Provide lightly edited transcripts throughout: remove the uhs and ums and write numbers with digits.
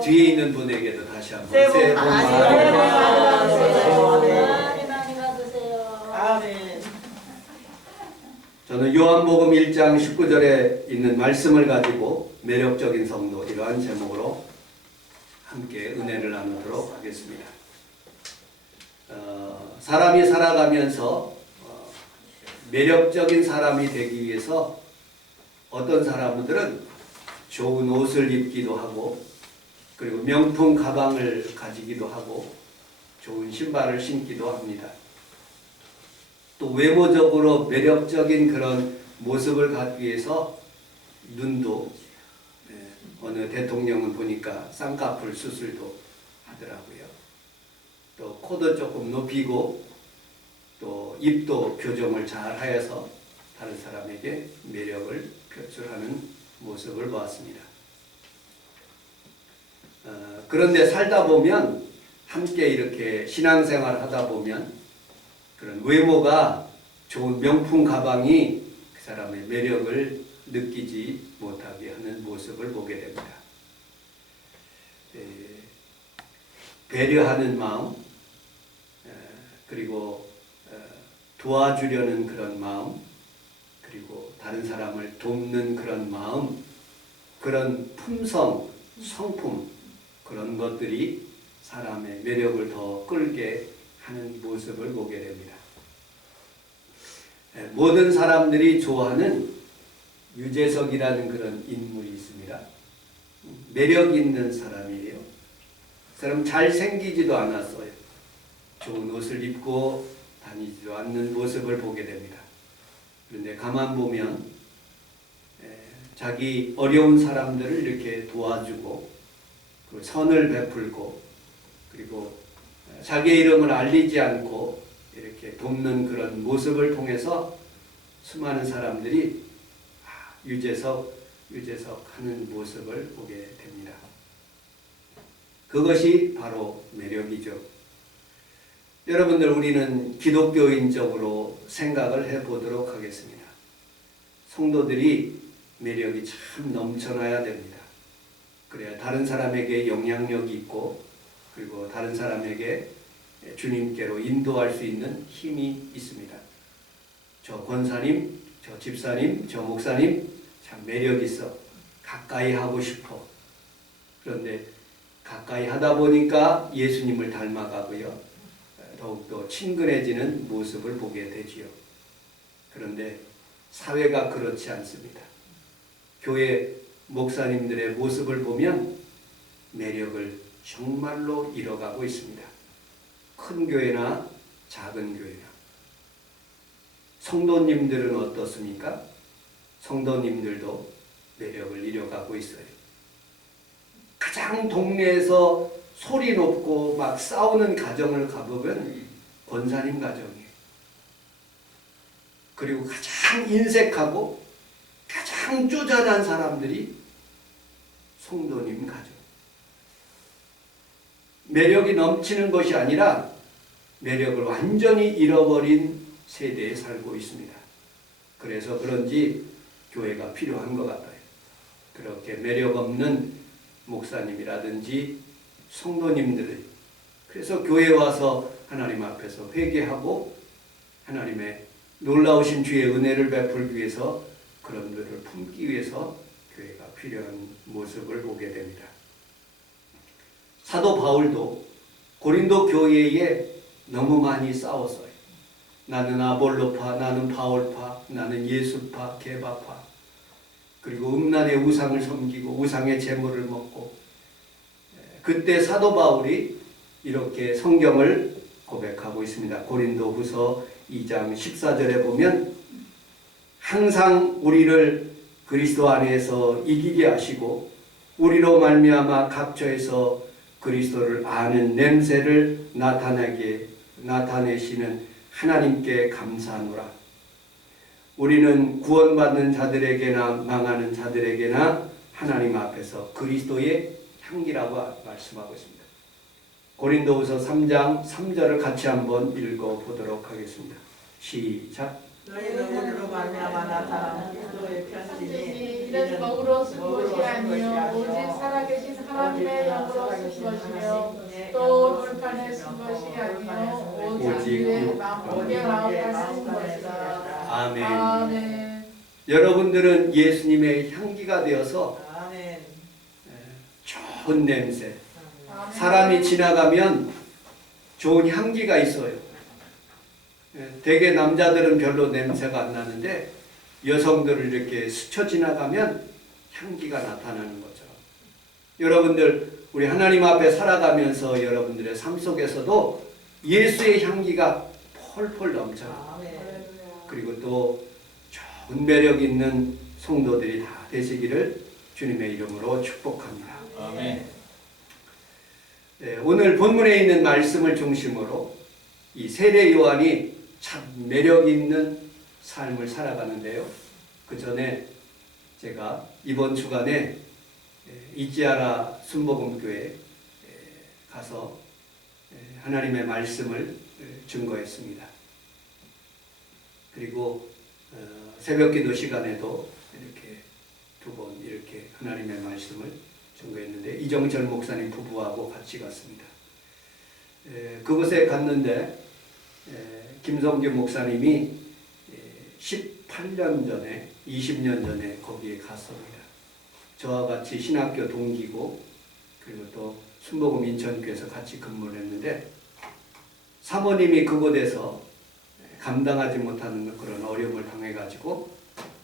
뒤에 있는 분에게도 다시 한번 새해 복 새해 복 많이 많이 받으세요. 많이 받으세요. 아멘. 저는 요한복음 1장 19절에 있는 말씀을 가지고 매력적인 성도 이러한 제목으로 함께 은혜를 나누도록 하겠습니다. 사람이 살아가면서 매력적인 사람이 되기 위해서 어떤 사람들은 좋은 옷을 입기도 하고 그리고 명품 가방을 가지기도 하고 좋은 신발을 신기도 합니다. 또 외모적으로 매력적인 그런 모습을 갖기 위해서 눈도 어느 대통령은 보니까 쌍꺼풀 수술도 하더라고요. 또 코도 조금 높이고 또 입도 교정을 잘 하여서 다른 사람에게 매력을 표출하는 모습을 보았습니다. 그런데 살다 보면 함께 이렇게 신앙생활을 하다 보면 그런 외모가 좋은 명품 가방이 그 사람의 매력을 느끼지 못하게 하는 모습을 보게 됩니다. 배려하는 마음, 그리고 도와주려는 그런 마음, 그리고 다른 사람을 돕는 그런 마음, 그런 품성, 성품, 그런 것들이 사람의 매력을 더 끌게 하는 모습을 보게 됩니다. 모든 사람들이 좋아하는 유재석이라는 그런 인물이 있습니다. 매력 있는 사람이에요. 그 사람 잘생기지도 않았어요. 좋은 옷을 입고 다니지도 않는 모습을 보게 됩니다. 그런데 가만 보면 자기 어려운 사람들을 이렇게 도와주고 그 선을 베풀고 그리고 자기의 이름을 알리지 않고 이렇게 돕는 그런 모습을 통해서 수많은 사람들이 유재석 하는 모습을 보게 됩니다. 그것이 바로 매력이죠. 여러분들, 우리는 기독교인적으로 생각을 해보도록 하겠습니다. 성도들이 매력이 참 넘쳐나야 됩니다. 그래야 다른 사람에게 영향력이 있고 그리고 다른 사람에게 주님께로 인도할 수 있는 힘이 있습니다. 저 권사님, 저 집사님, 저 목사님 참 매력 있어. 가까이 하고 싶어. 그런데 가까이 하다 보니까 예수님을 닮아가고요. 더욱더 친근해지는 모습을 보게 되지요. 그런데 사회가 그렇지 않습니다. 교회 목사님들의 모습을 보면 매력을 정말로 잃어가고 있습니다. 큰 교회나 작은 교회나. 성도님들은 어떻습니까? 성도님들도 매력을 잃어가고 있어요. 가장 동네에서 소리 높고 막 싸우는 가정을 가보면 권사님 가정이에요. 그리고 가장 인색하고 가장 쪼잔한 사람들이 성도님 가정. 매력이 넘치는 것이 아니라 매력을 완전히 잃어버린 세대에 살고 있습니다. 그래서 그런지 교회가 필요한 것 같아요. 그렇게 매력 없는 목사님이라든지 성도님들을, 그래서 교회에 와서 하나님 앞에서 회개하고 하나님의 놀라우신 주의 은혜를 베풀기 위해서 그런 것을 품기 위해서 교회가 필요한 모습을 보게 됩니다. 사도 바울도 고린도 교회에 너무 많이 싸웠어요. 나는 아볼로파, 나는 바울파, 나는 예수파, 게바파. 그리고 음란의 우상을 섬기고 우상의 제물을 먹고. 그때 사도 바울이 이렇게 성경을 고백하고 있습니다. 고린도후서 2장 14절에 보면 항상 우리를 그리스도 안에서 이기게 하시고 우리로 말미암아 각처에서 그리스도를 아는 냄새를 나타내시는 하나님께 감사하노라. 우리는 구원받는 자들에게나 망하는 자들에게나 하나님 앞에서 그리스도의 향기라고 말씀하고 있습니다. 고린도후서 3장 3절을 같이 한번 읽어보도록 하겠습니다. 시작. 너희는 우리로 말미암아 나타난 그리스도의 편지니 이는 먹으로 쓴 것이 아니요 오직 살아계신 하나님의 영으로 쓴 것이며 또 돌판에 쓴 것이 아니요 오직 내 마음에 마음에 쓴 것이다. 아멘. 아멘. 여러분들은 예수님의 향기가 되어서 아멘. 좋은 냄새, 아멘. 사람이 지나가면 좋은 향기가 있어요. 대개 남자들은 별로 냄새가 안 나는데 여성들을 이렇게 스쳐 지나가면 향기가 나타나는 거죠. 여러분들 우리 하나님 앞에 살아가면서 여러분들의 삶 속에서도 예수의 향기가 펄펄 넘쳐요. 아멘. 그리고 또 좋은 매력 있는 성도들이 다 되시기를 주님의 이름으로 축복합니다. 아멘. 네, 오늘 본문에 있는 말씀을 중심으로 이 세례 요한이 참 매력 있는 삶을 살아가는데요. 그 전에 제가 이번 주간에 이지아라 순복음교회에 가서 하나님의 말씀을 증거했습니다. 그리고 새벽기도 시간에도 이렇게 두 번 이렇게 하나님의 말씀을 증거했는데 이정철 목사님 부부하고 같이 갔습니다. 그곳에 갔는데 김성규 목사님이 18년 전에 20년 전에 거기에 갔습니다. 저와 같이 신학교 동기고 그리고 또 순복음 인천교에서 같이 근무를 했는데 사모님이 그곳에서 감당하지 못하는 그런 어려움을 당해가지고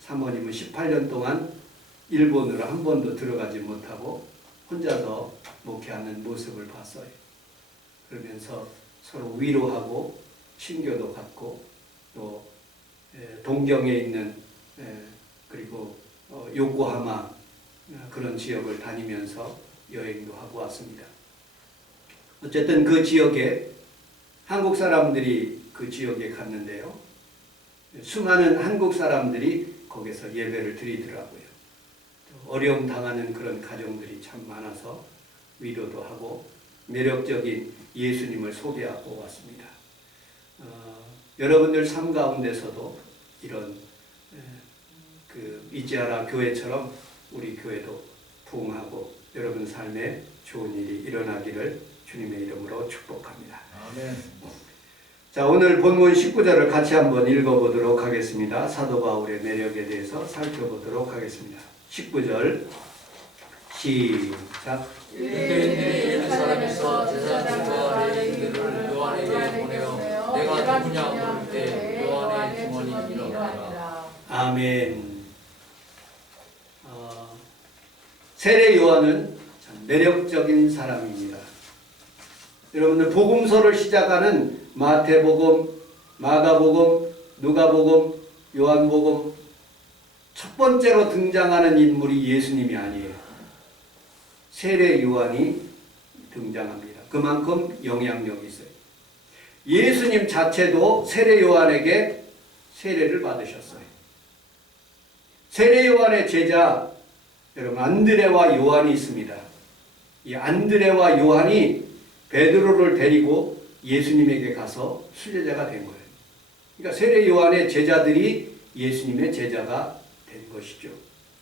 사모님은 18년 동안 일본으로 한 번도 들어가지 못하고 혼자서 목회하는 모습을 봤어요. 그러면서 서로 위로하고 친교도 갖고 또 동경에 있는 그리고 요코하마 그런 지역을 다니면서 여행도 하고 왔습니다. 어쨌든 그 지역에 한국 사람들이 그 지역에 갔는데요. 수많은 한국 사람들이 거기서 예배를 드리더라고요. 어려움 당하는 그런 가정들이 참 많아서 위로도 하고 매력적인 예수님을 소개하고 왔습니다. 여러분들 삶 가운데서도 이런 그 이지아라 교회처럼 우리 교회도 부흥하고 여러분 삶에 좋은 일이 일어나기를 주님의 이름으로 축복합니다. 아멘. 자, 오늘 본문 19절을 같이 한번 읽어보도록 하겠습니다. 사도 바울의 매력에 대해서 살펴보도록 하겠습니다. 19절 시작. 유대인들이 예루살렘에서 제사장과 레위인들을 요한에게 보내어 내가 누구냐 물을 때 요한의 증언이 일어나라. 아멘. 세례 요한은 참 매력적인 사람입니다. 여러분들 복음서를 시작하는 마태복음, 마가복음, 누가복음, 요한복음 첫 번째로 등장하는 인물이 예수님이 아니에요. 세례 요한이 등장합니다. 그만큼 영향력이 있어요. 예수님 자체도 세례 요한에게 세례를 받으셨어요. 세례 요한의 제자 여러분 안드레와 요한이 있습니다. 이 안드레와 요한이 베드로를 데리고 예수님에게 가서 순례자가 된 거예요. 그러니까 세례 요한의 제자들이 예수님의 제자가 된 것이죠.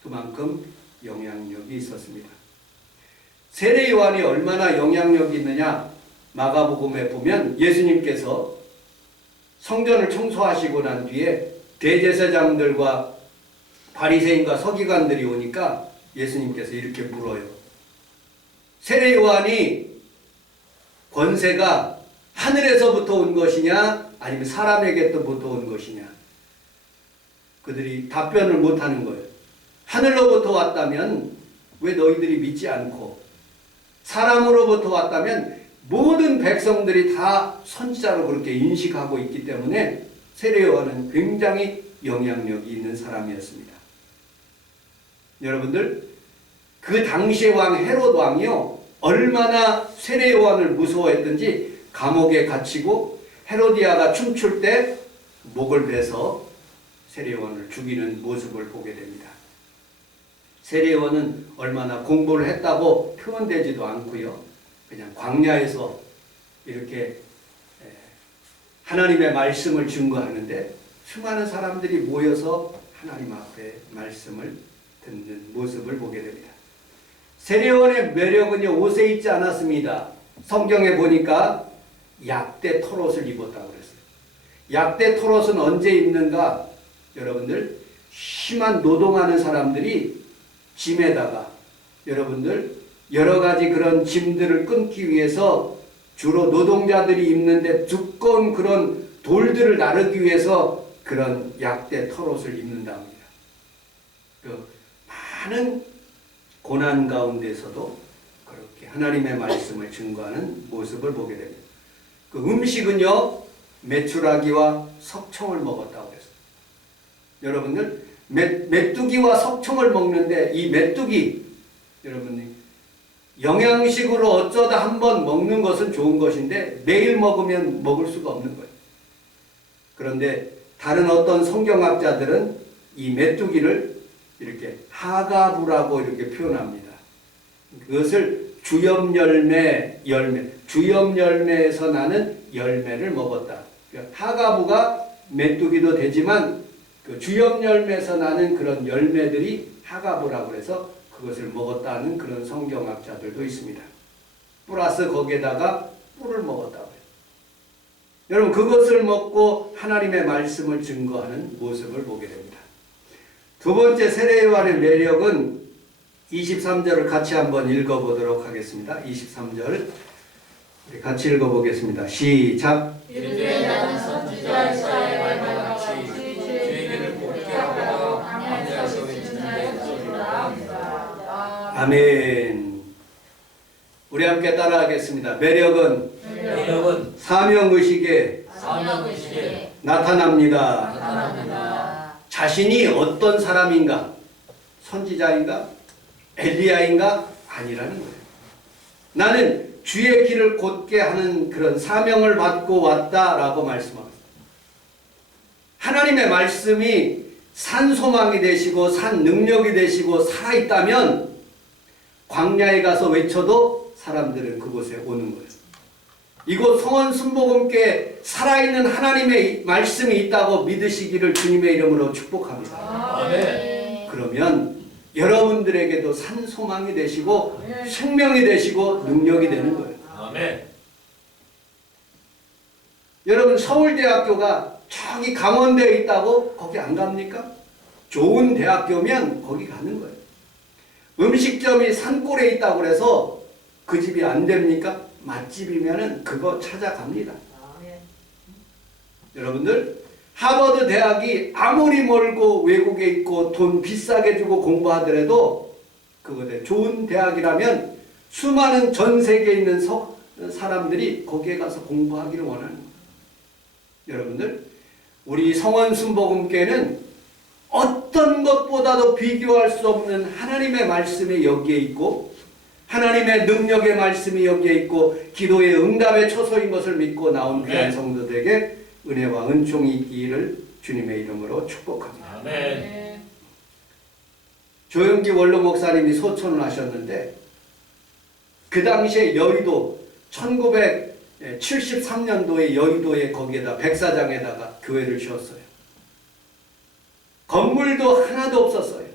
그만큼 영향력이 있었습니다. 세례 요한이 얼마나 영향력이 있느냐 마가복음에 보면 예수님께서 성전을 청소하시고 난 뒤에 대제사장들과 바리새인과 서기관들이 오니까 예수님께서 이렇게 물어요. 세례 요한이 권세가 하늘에서부터 온 것이냐 아니면 사람에게부터 온 것이냐. 그들이 답변을 못하는 거예요. 하늘로부터 왔다면 왜 너희들이 믿지 않고 사람으로부터 왔다면 모든 백성들이 다 선지자로 그렇게 인식하고 있기 때문에 세례 요한은 굉장히 영향력이 있는 사람이었습니다. 여러분들 그 당시의 왕 헤롯 왕이요 얼마나 세례 요한을 무서워했던지 감옥에 갇히고 헤로디아가 춤출 때 목을 베서 세례 요한을 죽이는 모습을 보게 됩니다. 세례 요한은 얼마나 공부를 했다고 표현되지도 않고요. 그냥 광야에서 이렇게 하나님의 말씀을 증거하는데 수많은 사람들이 모여서 하나님 앞에 말씀을 듣는 모습을 보게 됩니다. 세례요한의 매력은요, 옷에 있지 않았습니다. 성경에 보니까 약대 털옷을 입었다고 그랬어요. 약대 털옷은 언제 입는가? 여러분들, 심한 노동하는 사람들이 짐에다가 여러분들 여러 가지 그런 짐들을 끊기 위해서 주로 노동자들이 입는데 두꺼운 그런 돌들을 나르기 위해서 그런 약대 털옷을 입는다 합니다. 그 많은 고난 가운데서도 그렇게 하나님의 말씀을 증거하는 모습을 보게 됩니다. 그 음식은요, 메추라기와 석청을 먹었다고 그랬어요. 여러분들, 메뚜기와 석청을 먹는데 이 메뚜기, 여러분들, 영양식으로 어쩌다 한번 먹는 것은 좋은 것인데 매일 먹으면 먹을 수가 없는 거예요. 그런데 다른 어떤 성경학자들은 이 메뚜기를 이렇게 하가부라고 이렇게 표현합니다. 그것을 주엽열매에서 나는 열매를 먹었다. 그러니까 하가부가 메뚜기도 되지만 그 주엽열매에서 나는 그런 열매들이 하가부라고 해서 그것을 먹었다는 그런 성경학자들도 있습니다. 플러스 거기에다가 꿀을 먹었다고 해요. 여러분, 그것을 먹고 하나님의 말씀을 증거하는 모습을 보게 됩니다. 두 번째 세례요한의 매력은 23절을 같이 한번 읽어보도록 하겠습니다. 23절 같이 읽어보겠습니다. 시작. 이르되 나는 선지자 이사야의 말과 같이 주의 길을 곱게 하고 광야에서 외치는 소리라. 아멘. 우리 함께 따라하겠습니다. 매력은 사명의식에 나타납니다. 자신이 어떤 사람인가? 선지자인가? 엘리야인가? 아니라는 거예요. 나는 주의 길을 곧게 하는 그런 사명을 받고 왔다라고 말씀합니다. 하나님의 말씀이 산 소망이 되시고 산 능력이 되시고 살아있다면 광야에 가서 외쳐도 사람들은 그곳에 오는 거예요. 이곳 성원 순복음교회 살아있는 하나님의 말씀이 있다고 믿으시기를 주님의 이름으로 축복합니다. 아멘. 그러면 여러분들에게도 산 소망이 되시고 생명이 되시고 능력이 되는 거예요. 아멘. 여러분, 서울대학교가 저기 강원대에 있다고 거기 안 갑니까? 좋은 대학교면 거기 가는 거예요. 음식점이 산골에 있다고 해서 그 집이 안 됩니까? 맛집이면은 그거 찾아갑니다. 여러분들, 하버드 대학이 아무리 멀고 외국에 있고 돈 비싸게 주고 공부하더라도 그거에 좋은 대학이라면 수많은 전 세계에 있는 사람들이 거기에 가서 공부하기를 원하는 거예요. 여러분들, 우리 성원순복음교회는 어떤 것보다도 비교할 수 없는 하나님의 말씀이 여기에 있고 하나님의 능력의 말씀이 여기에 있고 기도의 응답의 처소인 것을 믿고 나온 귀한 성도들에게 은혜와 은총이 있기를 주님의 이름으로 축복합니다. 아멘. 조영기 원로 목사님이 소천을 하셨는데 그 당시에 여의도 1973년도에 여의도에 거기에다 백사장에다가 교회를 지었어요. 건물도 하나도 없었어요.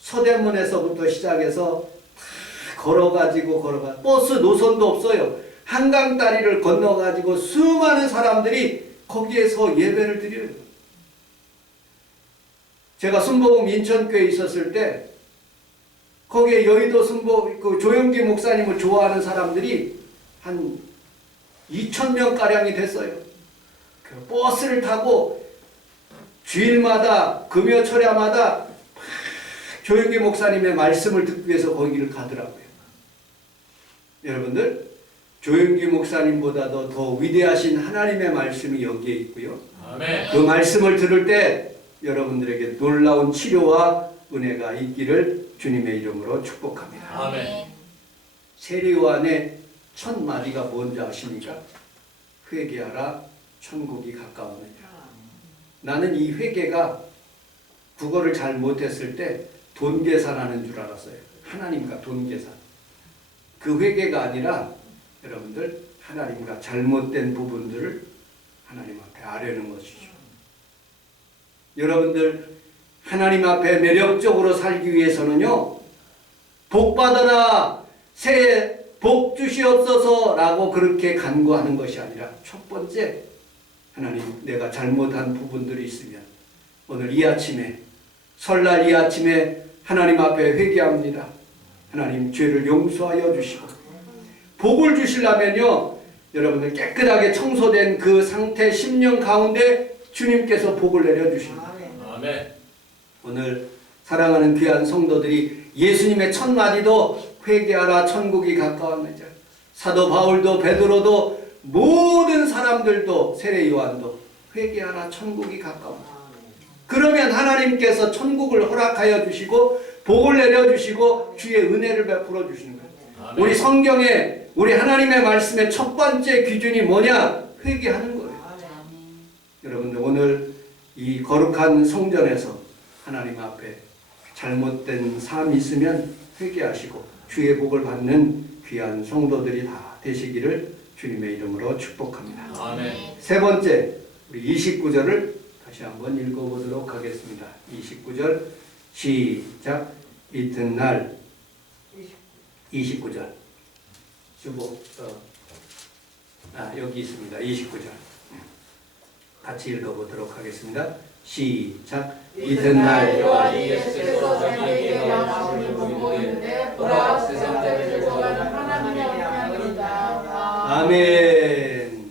서대문에서부터 시작해서 다 걸어가지고 버스 노선도 없어요. 한강 다리를 건너가지고 수많은 사람들이 거기에서 예배를 드려요. 제가 순복음 인천교회에 있었을 때 거기에 여의도 그 조영기 목사님을 좋아하는 사람들이 한 2,000명가량이 됐어요. 그 버스를 타고 주일마다 금요철야마다 조영기 목사님의 말씀을 듣기 위해서 거기를 가더라고요. 여러분들, 조영기 목사님보다도 더 위대하신 하나님의 말씀이 여기에 있고요. 아멘. 그 말씀을 들을 때 여러분들에게 놀라운 치료와 은혜가 있기를 주님의 이름으로 축복합니다. 아멘. 세례요한의 첫 마디가 뭔지 아십니까? 회개하라, 천국이 가까우느니라. 나는 이 회개가 국어를 잘 못했을 때 돈 계산하는 줄 알았어요. 하나님과 돈 계산. 그 회개가 아니라 여러분들, 하나님과 잘못된 부분들을 하나님 앞에 아뢰는 것이죠. 여러분들 하나님 앞에 매력적으로 살기 위해서는요, 복 받아라, 새해 복 주시옵소서라고 그렇게 간구하는 것이 아니라, 첫 번째, 하나님, 내가 잘못한 부분들이 있으면 오늘 이 아침에, 설날 이 아침에 하나님 앞에 회개합니다. 하나님, 죄를 용서하여 주시고 복을 주시려면요, 여러분들 깨끗하게 청소된 그 상태 10년 가운데 주님께서 복을 내려주십니다. 아멘. 오늘 사랑하는 귀한 성도들이 예수님의 첫 마디도 회개하라, 천국이 가까웠느니라. 사도 바울도 베드로도 모든 사람들도, 세례 요한도 회개하라, 천국이 가까웠느니라. 그러면 하나님께서 천국을 허락하여 주시고 복을 내려주시고 주의 은혜를 베풀어 주시는 거예요. 우리 성경에, 우리 하나님의 말씀의 첫 번째 기준이 뭐냐? 회개하는 거예요. 여러분들 오늘 이 거룩한 성전에서 하나님 앞에 잘못된 삶이 있으면 회개하시고 주의 복을 받는 귀한 성도들이 다 되시기를 주님의 이름으로 축복합니다. 아멘. 세 번째, 우리 29절을 다시 한번 읽어보도록 하겠습니다. 29절 시작. 이튿날 29절 여기 있습니다. 29절 같이 읽어보도록 하겠습니다. 시작. 이튿날 여호와께서 자기에게 영광을 보고 있는데 보라, 세상자를 들고 가는 하나님의 영광이다. 아멘.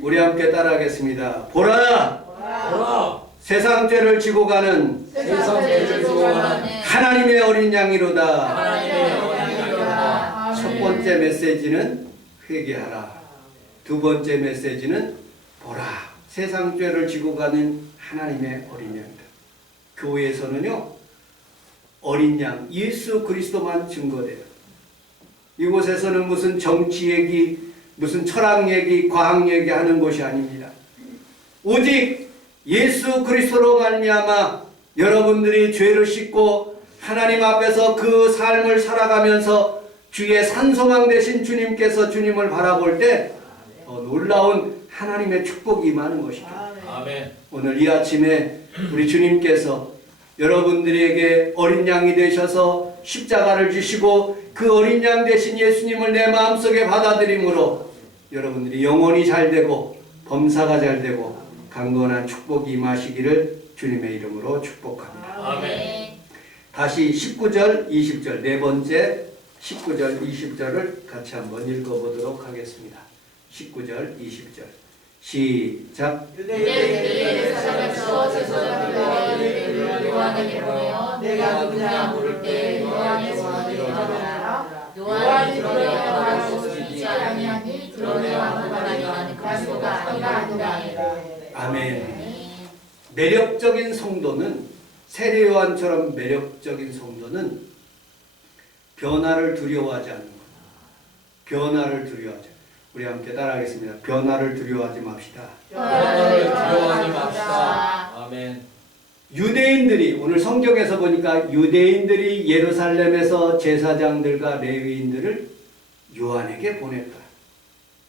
우리 함께 따라하겠습니다. 보라, 보라, 세상 죄를 지고 가는 세상 죄를 지고 가는 하나님의 어린 양이로다. 하나님의 영광이다. 첫 번째 메시지는 회개하라. 두 번째 메시지는 보라, 세상 죄를 지고 가는 하나님의 어린 양이다. 교회에서는요, 어린 양 예수 그리스도만 증거돼요. 이곳에서는 무슨 정치 얘기, 무슨 철학 얘기, 과학 얘기 하는 곳이 아닙니다. 오직 예수 그리스도로 말미암아 여러분들이 죄를 씻고 하나님 앞에서 그 삶을 살아가면서 주의 산소망 되신 주님께서 주님을 바라볼 때 더 놀라운 하나님의 축복이 임하는 것이죠. 아멘. 오늘 이 아침에 우리 주님께서 여러분들에게 어린 양이 되셔서 십자가를 주시고 그 어린 양 되신 예수님을 내 마음속에 받아들임으로 여러분들이 영혼이 잘 되고 범사가 잘 되고 강건한 축복이 임하시기를 주님의 이름으로 축복합니다. 아멘. 다시 19절, 20절 네 번째 19절, 20절을 같이 한번 읽어보도록 하겠습니다. 19절, 20절 시작. 유대인들이 예루살렘에서 제사장들과 요한에게 보내어 내가 누구냐 물을 때 요한의 소원을 일어나라. 요한이 드러내어 말할 수 있지 아니하니 드러내어 하나니 가수가 아니라. 아멘. 매력적인 성도는, 세례 요한처럼 매력적인 성도는 변화를 두려워하지 않는 것. 변화를 두려워하지. 우리 함께 따라하겠습니다. 변화를 두려워하지 맙시다. 변화를 두려워하지 맙시다. 아멘. 유대인들이, 오늘 성경에서 보니까 유대인들이 예루살렘에서 제사장들과 레위인들을 요한에게 보냈다.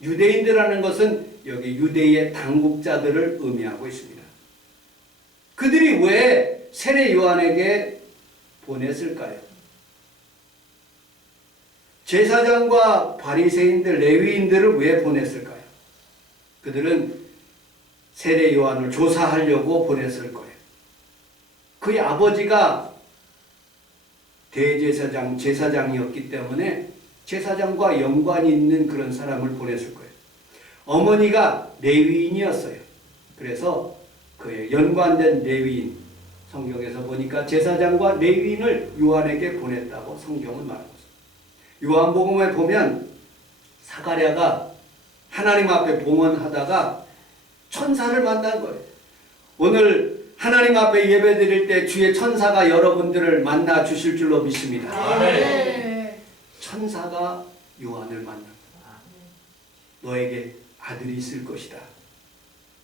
유대인들이라는 것은 여기 유대의 당국자들을 의미하고 있습니다. 그들이 왜 세례 요한에게 보냈을까요? 제사장과 바리새인들, 레위인들을 왜 보냈을까요? 그들은 세례 요한을 조사하려고 보냈을 거예요. 그의 아버지가 대제사장, 제사장이었기 때문에 제사장과 연관이 있는 그런 사람을 보냈을 거예요. 어머니가 레위인이었어요. 그래서 그의 연관된 레위인, 성경에서 보니까 제사장과 레위인을 요한에게 보냈다고 성경은 말하고 있습니다. 요한복음에 보면 사가랴가 하나님 앞에 봉헌하다가 천사를 만난 거예요. 오늘 하나님 앞에 예배 드릴 때 주의 천사가 여러분들을 만나 주실 줄로 믿습니다. 아멘. 천사가 요한을 만납니다. 너에게 아들이 있을 것이다.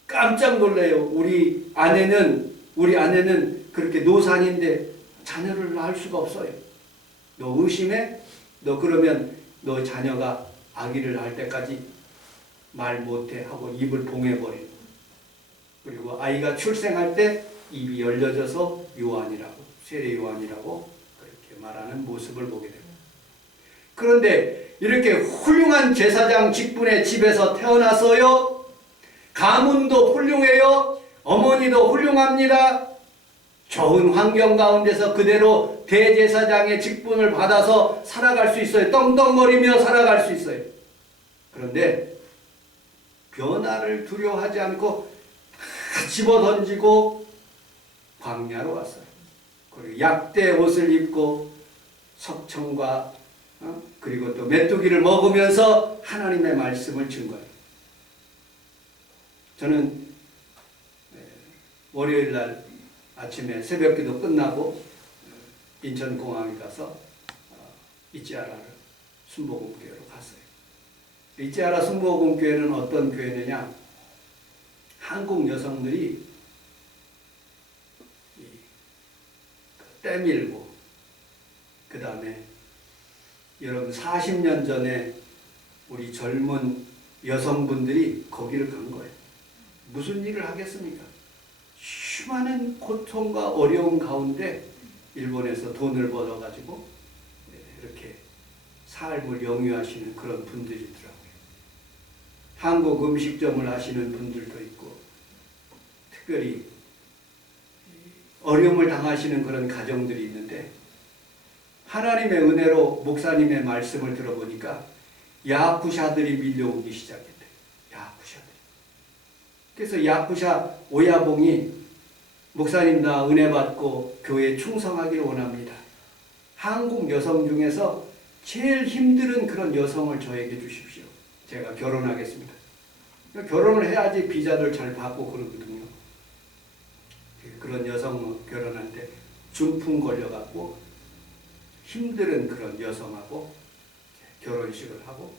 깜짝 놀래요. 우리 아내는 그렇게 노산인데 자녀를 낳을 수가 없어요. 너 의심해? 너 그러면 너 자녀가 아기를 낳을 때까지 말 못해 하고 입을 봉해버리고, 그리고 아이가 출생할 때 입이 열려져서 요한이라고, 세례 요한이라고 그렇게 말하는 모습을 보게 됩니다. 그런데 이렇게 훌륭한 제사장 직분의 집에서 태어나서요, 가문도 훌륭해요, 어머니도 훌륭합니다. 좋은 환경 가운데서 그대로 대제사장의 직분을 받아서 살아갈 수 있어요. 떵떵거리며 살아갈 수 있어요. 그런데 변화를 두려워하지 않고 다 집어던지고 광야로 왔어요. 그리고 약대 옷을 입고 석청과 그리고 또 메뚜기를 먹으면서 하나님의 말씀을 증거해요. 저는 월요일 날 아침에 새벽기도 끝나고 인천공항에 가서 이지아라를 순복음교회로 갔어요. 이지아라 순복음교회는 어떤 교회느냐? 한국 여성들이 때밀고, 그 다음에 여러분 40년 전에 우리 젊은 여성분들이 거기를 간 거예요. 무슨 일을 하겠습니까? 수많은 고통과 어려움 가운데 일본에서 돈을 벌어가지고 이렇게 삶을 영위하시는 그런 분들이더라고요. 한국 음식점을 하시는 분들도 있고, 특별히 어려움을 당하시는 그런 가정들이 있는데, 하나님의 은혜로 목사님의 말씀을 들어보니까 야쿠샤들이 밀려오기 시작했대요. 야쿠샤들. 그래서 야쿠샤 오야봉이 목사님 나 은혜 받고 교회에 충성하기를 원합니다. 한국 여성 중에서 제일 힘든 그런 여성을 저에게 주십시오. 제가 결혼하겠습니다. 결혼을 해야지 비자를 잘 받고 그러거든요. 그런 여성 결혼할 때 중풍 걸려갖고 힘든 그런 여성하고 결혼식을 하고,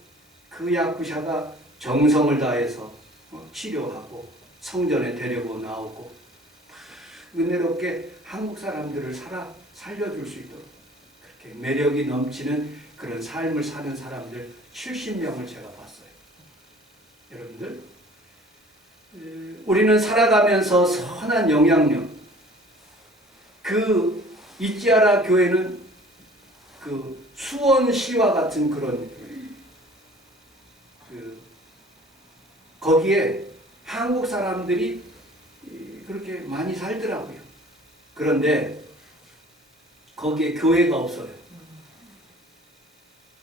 그 야쿠샤가 정성을 다해서 치료하고 성전에 데리고 나오고 은혜롭게 한국 사람들을 살려줄 수 있도록 그렇게 매력이 넘치는 그런 삶을 사는 사람들 70명을 제가 봤어요. 여러분들, 우리는 살아가면서 선한 영향력, 그 이지아라 교회는 그 수원시와 같은 그런 거기에 한국 사람들이 그렇게 많이 살더라고요. 그런데 거기에 교회가 없어요.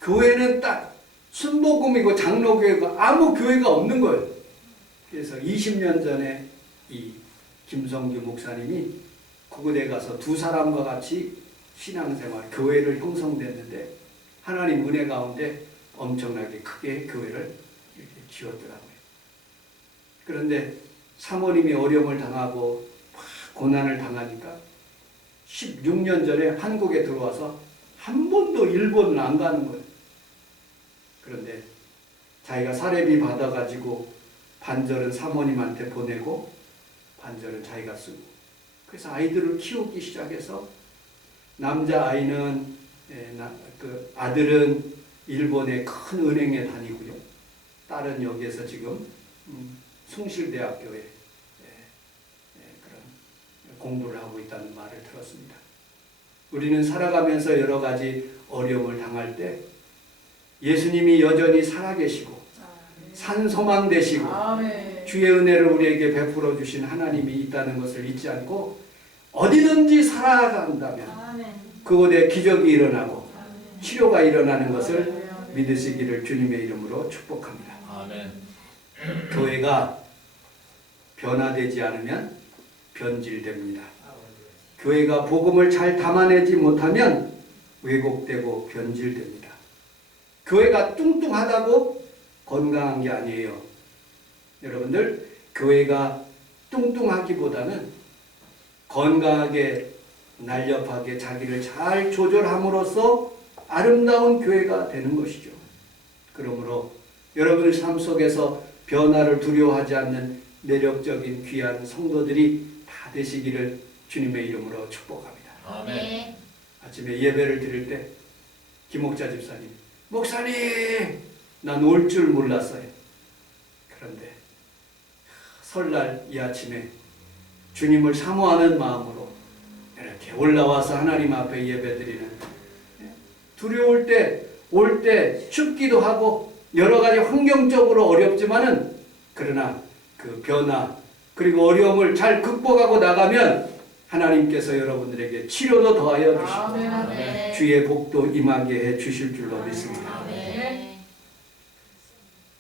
교회는 딱 순복음이고 장로교회가 아무 교회가 없는 거예요. 그래서 20년 전에 이 김성규 목사님이 그곳에 가서 두 사람과 같이 신앙생활, 교회를 형성됐는데 하나님 은혜 가운데 엄청나게 크게 교회를 이렇게 지었더라고요. 그런데 사모님이 어려움을 당하고 고난을 당하니까 16년 전에 한국에 들어와서 한 번도 일본을 안 가는 거예요. 그런데 자기가 사례비 받아가지고 반절은 사모님한테 보내고 반절은 자기가 쓰고, 그래서 아이들을 키우기 시작해서 남자 아이는 그 아들은 일본의 큰 은행에 다니고요. 딸은 여기에서 지금 숭실대학교에 그런 공부를 하고 있다는 말을 들었습니다. 우리는 살아가면서 여러 가지 어려움을 당할 때 예수님이 여전히 살아계시고 산소망 되시고 주의 은혜를 우리에게 베풀어 주신 하나님이 있다는 것을 잊지 않고 어디든지 살아간다면 그곳에 기적이 일어나고 치료가 일어나는 것을 믿으시기를 주님의 이름으로 축복합니다. 아멘. 교회가 변화되지 않으면 변질됩니다. 교회가 복음을 잘 담아내지 못하면 왜곡되고 변질됩니다. 교회가 뚱뚱하다고 건강한 게 아니에요. 여러분들, 교회가 뚱뚱하기보다는 건강하게 날렵하게 자기를 잘 조절함으로써 아름다운 교회가 되는 것이죠. 그러므로 여러분의 삶 속에서 변화를 두려워하지 않는 매력적인 귀한 성도들이 다 되시기를 주님의 이름으로 축복합니다. 아멘. 아침에 예배를 드릴 때 김옥자 집사님, 목사님, 난 올 줄 몰랐어요. 그런데 설날 이 아침에 주님을 사모하는 마음으로 이렇게 올라와서 하나님 앞에 예배드리는, 두려울 때, 올 때 춥기도 하고 여러 가지 환경적으로 어렵지만은, 그러나 그 변화 그리고 어려움을 잘 극복하고 나가면 하나님께서 여러분들에게 치료도 더하여 주시고 아멘. 주의 복도 임하게 해 주실 줄로 믿습니다. 아멘.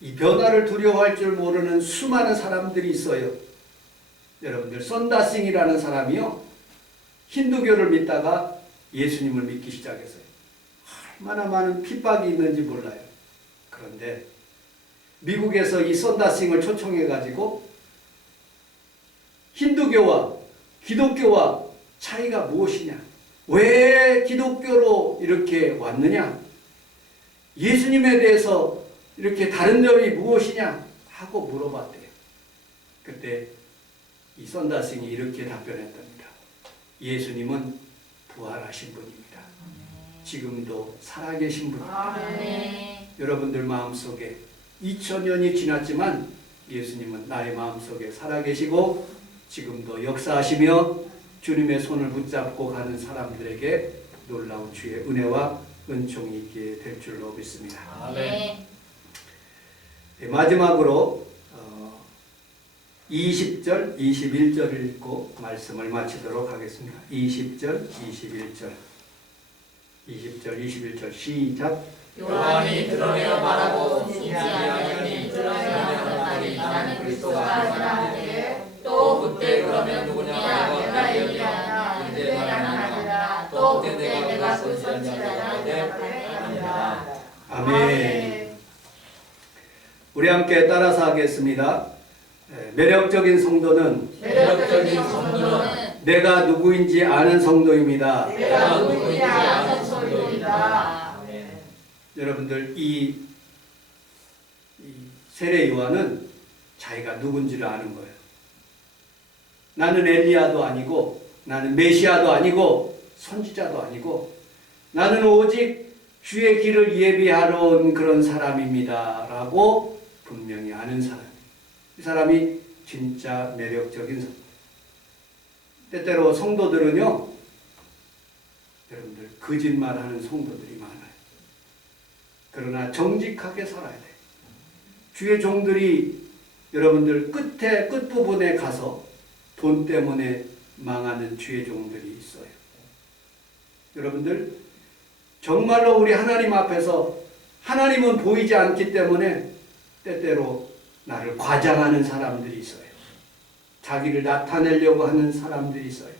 이 변화를 두려워할 줄 모르는 수많은 사람들이 있어요. 여러분들, 썬다싱이라는 사람이요, 힌두교를 믿다가 예수님을 믿기 시작했어요. 얼마나 많은 핍박이 있는지 몰라요. 그런데 미국에서 이 썬다싱을 초청해가지고 힌두교와 기독교와 차이가 무엇이냐, 왜 기독교로 이렇게 왔느냐, 예수님에 대해서 이렇게 다른 점이 무엇이냐 하고 물어봤대요. 그때 이 썬다싱이 이렇게 답변했답니다. 예수님은 부활하신 분입니다. 지금도 살아계신 분입니다. 아멘. 여러분들 마음속에 2000년이 지났지만 예수님은 나의 마음속에 살아계시고 지금도 역사하시며 주님의 손을 붙잡고 가는 사람들에게 놀라운 주의 은혜와 은총이 있게 될 줄로 믿습니다. 아멘. 마지막으로 20절, 21절을 읽고 말씀을 마치도록 하겠습니다. 20절, 21절. 20절, 21절 시작. 요한이 드러내어 말하고 숨지 아니하니 드러내는 날이 나는 그리스도가 아니라 또 그때 그러면 누구냐 내가 엘리야냐 그때 말하느냐 또 그때 내가 그 선지자냐 아니라. 아멘. 우리 함께 따라서 하겠습니다. 매력적인 성도는 매력적인 성도는 내가 누구인지 아는 성도입니다. 내가 누구인지 아는 성도입니다. 여러분들, 이 세례 요한은 자기가 누군지를 아는 거예요. 나는 엘리야도 아니고 나는 메시아도 아니고 선지자도 아니고 나는 오직 주의 길을 예비하러 온 그런 사람입니다 라고 분명히 아는 사람. 이 사람이 진짜 매력적인 성도. 때때로 성도들은요, 여러분들, 거짓말하는 성도들이 많아요. 그러나 정직하게 살아야 돼요. 주의 종들이 여러분들 끝부분에 가서 돈 때문에 망하는 주의 종들이 있어요. 여러분들, 정말로 우리 하나님 앞에서 하나님은 보이지 않기 때문에 때때로 나를 과장하는 사람들이 있어요. 자기를 나타내려고 하는 사람들이 있어요.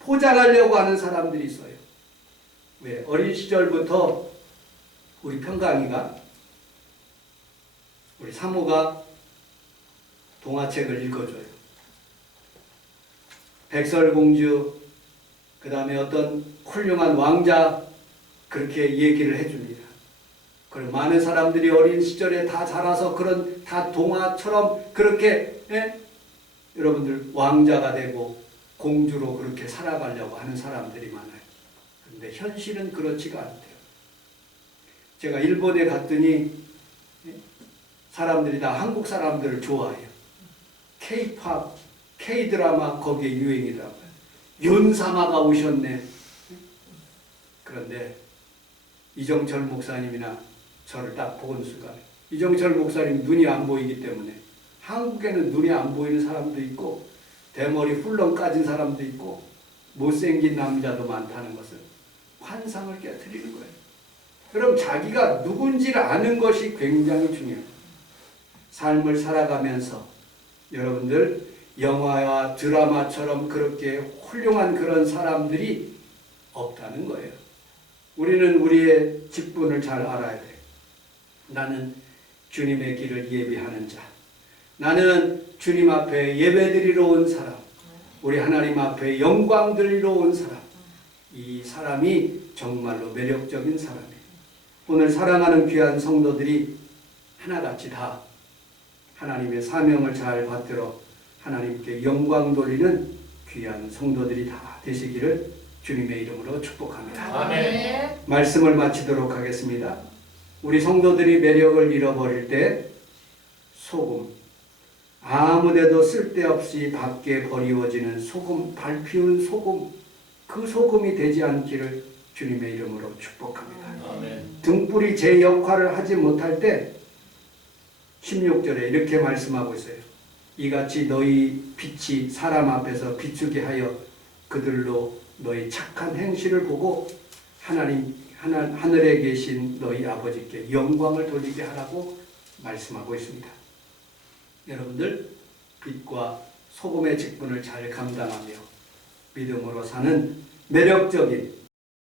포장하려고 하는 사람들이 있어요. 왜? 어린 시절부터 우리 평강이가, 우리 사모가 동화책을 읽어줘요. 백설공주, 그 다음에 어떤 훌륭한 왕자, 그렇게 얘기를 해줍니다. 그리고 많은 사람들이 어린 시절에 다 자라서 그런 다 동화처럼 그렇게 여러분들 왕자가 되고 공주로 그렇게 살아가려고 하는 사람들이 많아요. 그런데 현실은 그렇지가 않대요. 제가 일본에 갔더니 사람들이 다 한국 사람들을 좋아해요. K-팝, K-드라마 거기에 유행이더라고요. 윤사마가 오셨네. 그런데 이정철 목사님이나 저를 딱 보는 순간, 이정철 목사님 눈이 안 보이기 때문에, 한국에는 눈이 안 보이는 사람도 있고 대머리 훌렁 까진 사람도 있고 못생긴 남자도 많다는 것을 환상을 깨트리는 거예요. 그럼 자기가 누군지를 아는 것이 굉장히 중요해요. 삶을 살아가면서 여러분들 영화와 드라마처럼 그렇게 훌륭한 그런 사람들이 없다는 거예요. 우리는 우리의 직분을 잘 알아야 돼요. 나는 주님의 길을 예비하는 자. 나는 주님 앞에 예배드리러 온 사람. 우리 하나님 앞에 영광 드리러 온 사람. 이 사람이 정말로 매력적인 사람이에요. 오늘 사랑하는 귀한 성도들이 하나같이 다 하나님의 사명을 잘 받들어 하나님께 영광 돌리는 귀한 성도들이 다 되시기를 주님의 이름으로 축복합니다. 아멘. 말씀을 마치도록 하겠습니다. 우리 성도들이 매력을 잃어버릴 때 소금, 아무데도 쓸데없이 밖에 버리워지는 소금, 밟히운 소금, 그 소금이 되지 않기를 주님의 이름으로 축복합니다. 아멘. 등불이 제 역할을 하지 못할 때 16절에 이렇게 말씀하고 있어요. 이같이 너희 빛이 사람 앞에서 비추게 하여 그들로 너희 착한 행실을 보고 하늘에 계신 너희 아버지께 영광을 돌리게 하라고 말씀하고 있습니다. 여러분들 빛과 소금의 직분을 잘 감당하며 믿음으로 사는 매력적인